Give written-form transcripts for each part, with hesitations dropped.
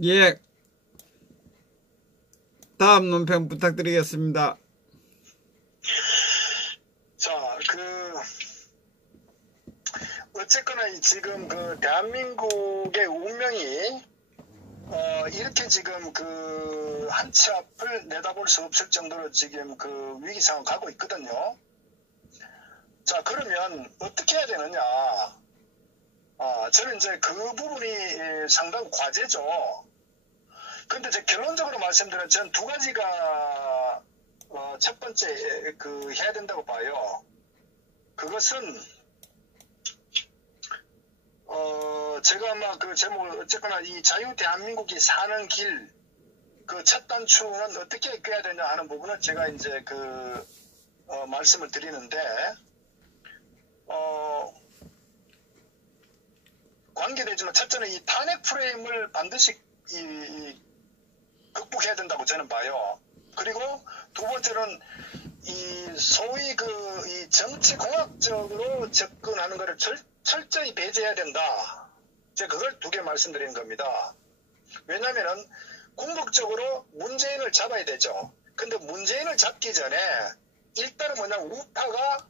예, 다음 논평 부탁드리겠습니다. 자, 어쨌거나 지금 대한민국의 운명이 이렇게 지금 한 치 앞을 내다볼 수 없을 정도로 지금 위기 상황 가고 있거든요. 자, 그러면 어떻게 해야 되느냐? 저는 이제 그 부분이 상당 과제죠. 근데 이제 결론적으로 말씀드리면 저는 두 가지가 첫 번째 해야 된다고 봐요. 그것은 제가 아마 제목을 어쨌거나 이 자유 대한민국이 사는 길 첫 단추는 어떻게 껴야 되냐 하는 부분을 제가 이제 말씀을 드리는데 관계되지만 첫째는 이 탄핵 프레임을 반드시 극복해야 된다고 저는 봐요. 그리고 두 번째는 이 소위 이 정치공학적으로 접근하는 것을 철저히 배제해야 된다. 제가 그걸 두 개 말씀드리는 겁니다. 왜냐면은 궁극적으로 문재인을 잡아야 되죠. 근데 문재인을 잡기 전에 일단은 우파가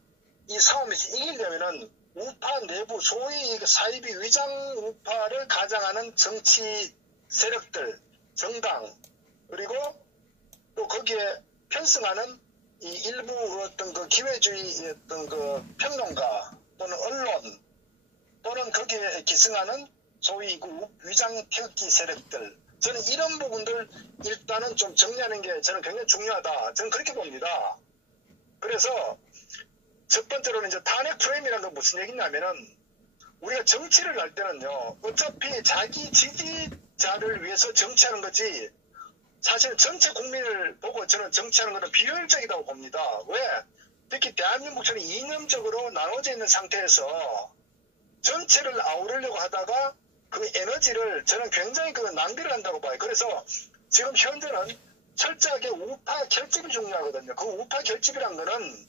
이 싸움에서 이기려면은 우파 내부 소위 사이비 위장 우파를 가장하는 정치 세력들, 정당, 그리고 또 거기에 편승하는 이 일부 어떤 기회주의 어떤 평론가 또는 언론 또는 거기에 기승하는 소위 위장 태극기 세력들, 저는 이런 부분들 일단은 좀 정리하는 게 저는 굉장히 중요하다. 저는 그렇게 봅니다. 그래서 첫 번째로는 이제 탄핵 프레임이라는 건 무슨 얘기냐면은 우리가 정치를 할 때는요, 어차피 자기 지지자를 위해서 정치하는 거지 사실 전체 국민을 보고 저는 정치하는 것은 비효율적이라고 봅니다. 왜? 특히 대한민국처럼 이념적으로 나눠져 있는 상태에서 전체를 아우르려고 하다가 그 에너지를 저는 굉장히 낭비를 한다고 봐요. 그래서 지금 현재는 철저하게 우파 결집이 중요하거든요. 그 우파 결집이란 거는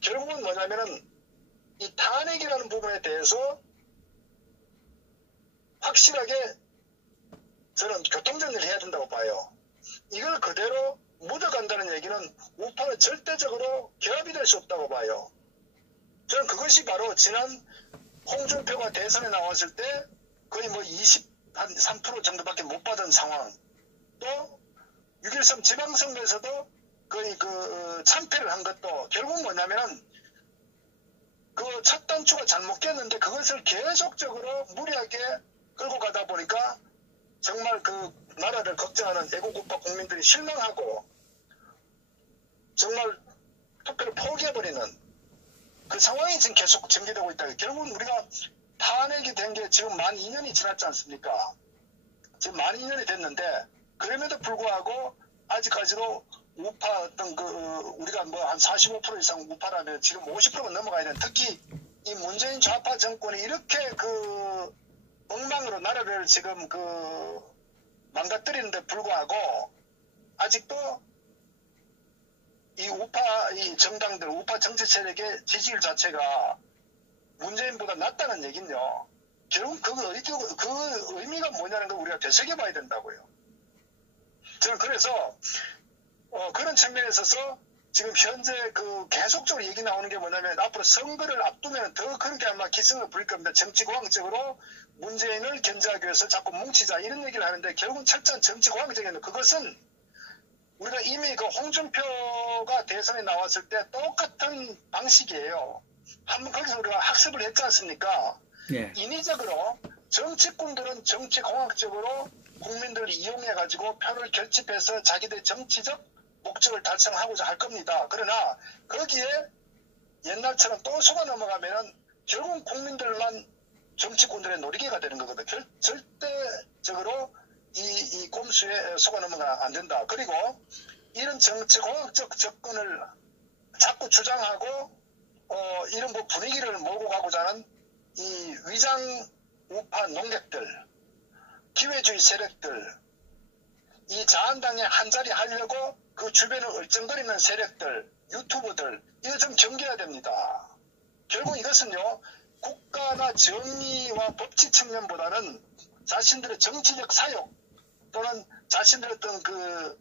결국은 뭐냐면은 이 탄핵이라는 부분에 대해서 확실하게 저는 교통정리를 해야 된다고 봐요. 이걸 그대로 묻어간다는 얘기는 우파는 절대적으로 결합이 될 수 없다고 봐요. 저는 그것이 바로 지난 홍준표가 대선에 나왔을 때 거의 23% 정도밖에 못 받은 상황, 또 6.13 지방선거에서도 거의 참패를 한 것도 결국은 뭐냐면은 첫 단추가 잘못 꼈는데 그것을 계속적으로 무리하게 끌고 가다 보니까 정말 나라를 걱정하는 애국우파 국민들이 실망하고 정말 투표를 포기해버리는 그 상황이 지금 계속 전개되고 있다. 결국은 우리가 탄핵이 된 게 지금 만 2년이 지났지 않습니까? 지금 만 2년이 됐는데 그럼에도 불구하고 아직까지도 우파 우리가 한 45% 이상 우파라면 지금 50%가 넘어가야 되는, 특히 이 문재인 좌파 정권이 이렇게 엉망으로 나라를 지금 망가뜨리는데 불구하고 아직도 이 정당들, 우파 정치 세력의 지지율 자체가 문재인보다 낮다는 얘기는요. 결국 그 의미가 뭐냐는 걸 우리가 되새겨봐야 된다고요. 저는 그래서 그런 측면에 있어서 지금 현재 계속적으로 얘기 나오는 게 뭐냐면 앞으로 선거를 앞두면 더 그렇게 아마 기승을 부릴 겁니다. 정치공학적으로 문재인을 견제하기 위해서 자꾸 뭉치자 이런 얘기를 하는데 결국은 철저한 정치공학적인 것은 우리가 이미 홍준표가 대선에 나왔을 때 똑같은 방식이에요. 한번 거기서 우리가 학습을 했지 않습니까? 예. 인위적으로 정치꾼들은 정치공학적으로 국민들을 이용해가지고 표를 결집해서 자기들의 정치적 목적을 달성하고자 할 겁니다. 그러나 거기에 옛날처럼 또 속아 넘어가면은 결국 국민들만 정치꾼들의 놀이개가 되는 거거든요. 절대적으로 이 꼼수에 속아 넘어가면 안 된다. 그리고 이런 정치공학적 접근을 자꾸 주장하고 이런 분위기를 몰고 가고자 하는 이 위장 우파 농객들, 기회주의 세력들, 이 자한당에 한자리 하려고 그 주변을 얼쩡거리는 세력들, 유튜버들, 이거 좀 경계해야 됩니다. 결국 이것은요, 국가나 정의와 법치 측면보다는 자신들의 정치적 사욕, 또는 자신들의 어떤 그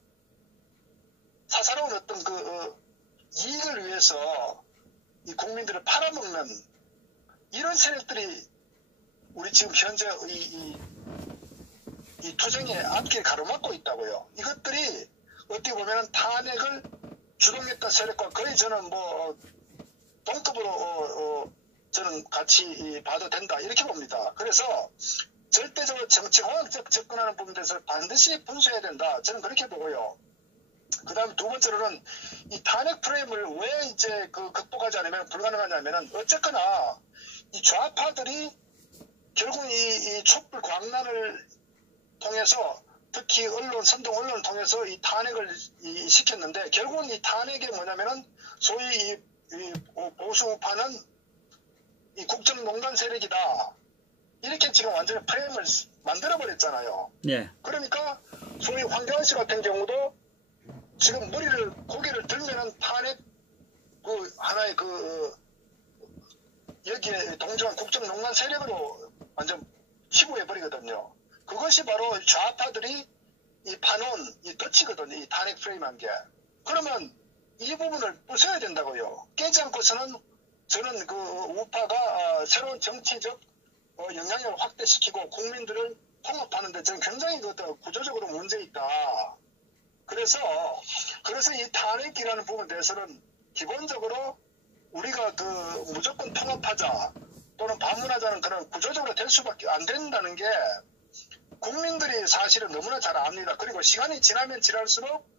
사사로운 어떤 그 이익을 위해서 이 국민들을 팔아먹는 이런 세력들이 우리 지금 현재 이 투쟁의 앞길 가로막고 있다고요. 이것들이 어떻게 보면은 탄핵을 주동했던 세력과 거의 저는 뭐 동급으로 저는 같이 봐도 된다 이렇게 봅니다. 그래서 절대적으로 정치공학적 접근하는 부분에 대해서 반드시 분수해야 된다. 저는 그렇게 보고요. 그 다음에 두 번째로는 이 탄핵 프레임을 왜 이제 극복하지 않으면 불가능하냐면은 어쨌거나 이 좌파들이 결국 이 촛불 광란을 통해서 특히 선동 언론을 통해서 이 탄핵을 시켰는데 결국은 이 탄핵이 뭐냐면은 소위 이 보수파는 이 국정농단 세력이다. 이렇게 지금 완전히 프레임을 만들어버렸잖아요. 예. 그러니까 소위 황교안 씨 같은 경우도 지금 고개를 들면은 탄핵 하나의 여기에 동조한 국정농단 세력으로 완전 치부해버리거든요. 그것이 바로 좌파들이 이 파놓은 이 덫이거든요. 이 탄핵 프레임한 게. 그러면 이 부분을 부숴야 된다고요. 깨지 않고서는 저는 우파가 새로운 정치적 영향력을 확대시키고 국민들을 통합하는데 저는 굉장히 구조적으로 문제있다. 그래서 이 탄핵이라는 부분에 대해서는 기본적으로 우리가 무조건 통합하자 또는 반문하자는 그런 구조적으로 될 수밖에 안 된다는 게 국민들이 사실은 너무나 잘 압니다. 그리고 시간이 지나면 지날수록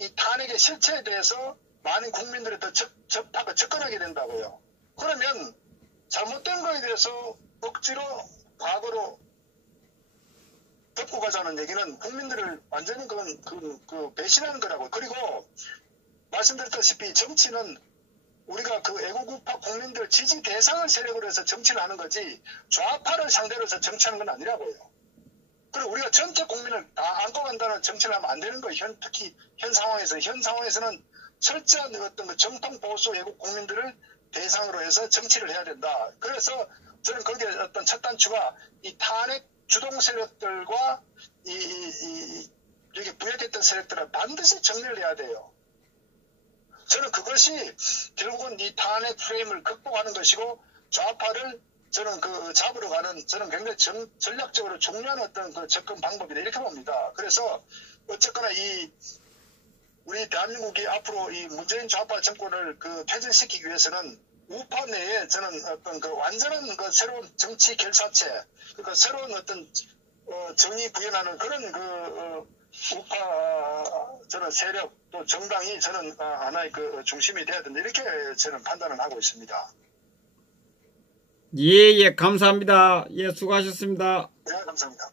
이 탄핵의 실체에 대해서 많은 국민들이 더 접근하게 된다고요. 그러면 잘못된 거에 대해서 억지로 과거로 덮고 가자는 얘기는 국민들을 완전히 배신하는 거라고. 그리고 말씀드렸다시피 정치는 우리가 애국우파 국민들 지지 대상을 세력으로 해서 정치를 하는 거지 좌파를 상대로 해서 정치하는 건 아니라고요. 그리고 우리가 전체 국민을 다 안고 간다는 정치를 하면 안 되는 거예요. 특히 현 상황에서는 철저한 어떤 정통 보수 애국 국민들을 대상으로 해서 정치를 해야 된다. 그래서 저는 거기에 어떤 첫 단추가 이 탄핵 주동 세력들과 여기 부역했던 세력들을 반드시 정리를 해야 돼요. 저는 그것이 결국은 이 탄핵 프레임을 극복하는 것이고 좌파를 저는 잡으러 가는 저는 굉장히 전략적으로 중요한 어떤 접근 방법이다 이렇게 봅니다. 그래서 어쨌거나 우리 대한민국이 앞으로 이 문재인 좌파 정권을 퇴진시키기 위해서는 우파 내에 저는 어떤 완전한 새로운 정치 결사체, 그러니까 새로운 어떤 정의 구현하는 그런 우파 저는 세력 또 정당이 저는 하나의 중심이 돼야 된다 이렇게 저는 판단을 하고 있습니다. 예, 감사합니다. 예, 수고하셨습니다. 네, 감사합니다.